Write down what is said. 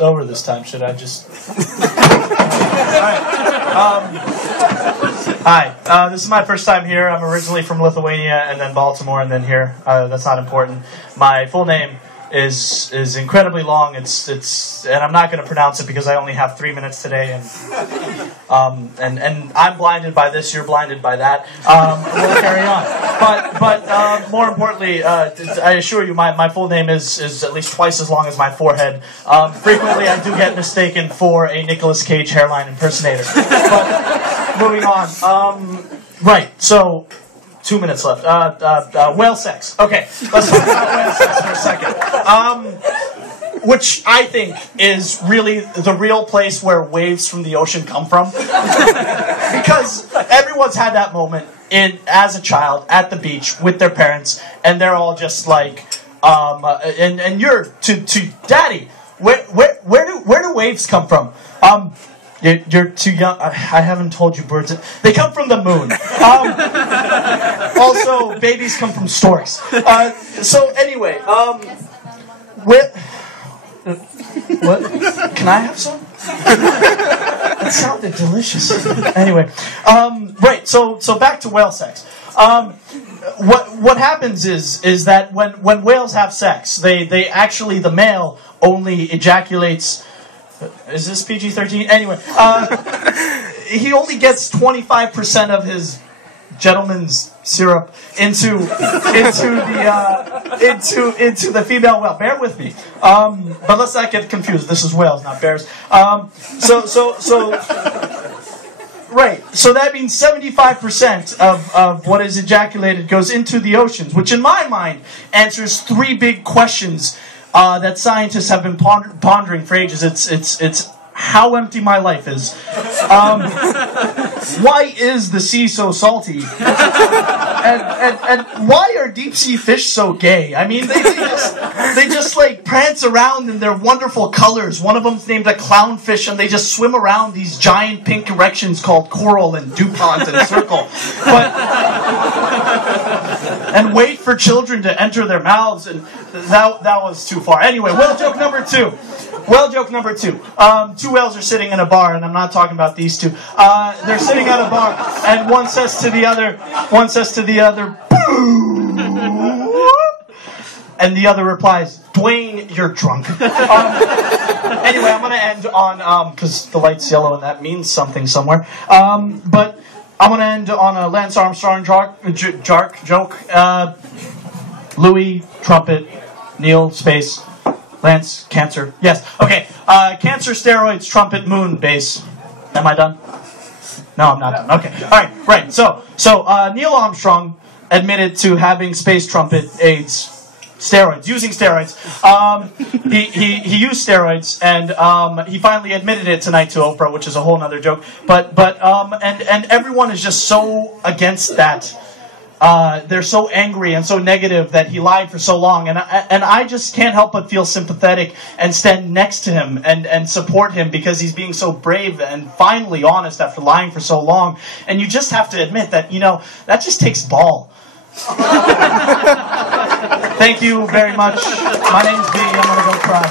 switched over this time. Should I just... Hi, this is my first time here. I'm originally from Lithuania and then Baltimore and then here. That's not important. My full name is incredibly long. It's and I'm not going to pronounce it because I only have 3 minutes today, and I'm blinded by this. You're blinded by that. We'll carry on. But more importantly, I assure you, my full name is at least twice as long as my forehead. Frequently, I do get mistaken for a Nicolas Cage hairline impersonator. But moving on. Right. So. 2 minutes left. Whale sex. Okay, let's talk about whale sex for a second. Which I think is really the real place where waves from the ocean come from. Because everyone's had that moment as a child at the beach with their parents, and they're all just like, and you're to daddy. Where do waves come from? You're too young. I haven't told you, birds. They come from the moon. Also, babies come from storks. So anyway, what? Can I have some? That sounded delicious. Anyway, right. So back to whale sex. What happens is that when whales have sex, they actually, the male only ejaculates. Is this PG-13? Anyway, he only gets 25% of his gentleman's syrup into the female whale. Bear with me, but let's not get confused. This is whales, not bears. Right. So that means 75% of what is ejaculated goes into the oceans, which in my mind answers 3 big questions that scientists have been pondering for ages. It's how empty my life is. Why is the sea so salty? And why are deep sea fish so gay? I mean, they just like prance around in their wonderful colors. One of them's named a clownfish, and they just swim around these giant pink erections called coral and DuPont and circle. And wait for children to enter their mouths, and that was too far. Anyway, whale joke number 2. Whale joke number 2. 2 whales are sitting in a bar, and I'm not talking about these 2. They're sitting at a bar, and one says to the other, boo! And the other replies, Dwayne, you're drunk. Anyway, I'm going to end on, because the light's yellow and that means something somewhere. But I'm going to end on a Lance Armstrong joke. Louis, trumpet, Neil, space, Lance, cancer. Yes, okay. Cancer, steroids, trumpet, moon, bass. Am I done? No, I'm not done. Okay, all right, right. So Neil Armstrong admitted to having space trumpet AIDS, steroids, using steroids. He used steroids, and he finally admitted it tonight to Oprah, which is a whole other joke. But everyone is just so against that. They're so angry and so negative that he lied for so long, and I just can't help but feel sympathetic and stand next to him and support him because he's being so brave and finally honest after lying for so long. And you just have to admit that, that just takes ball. Thank you very much. My name's B. I'm going to go cry.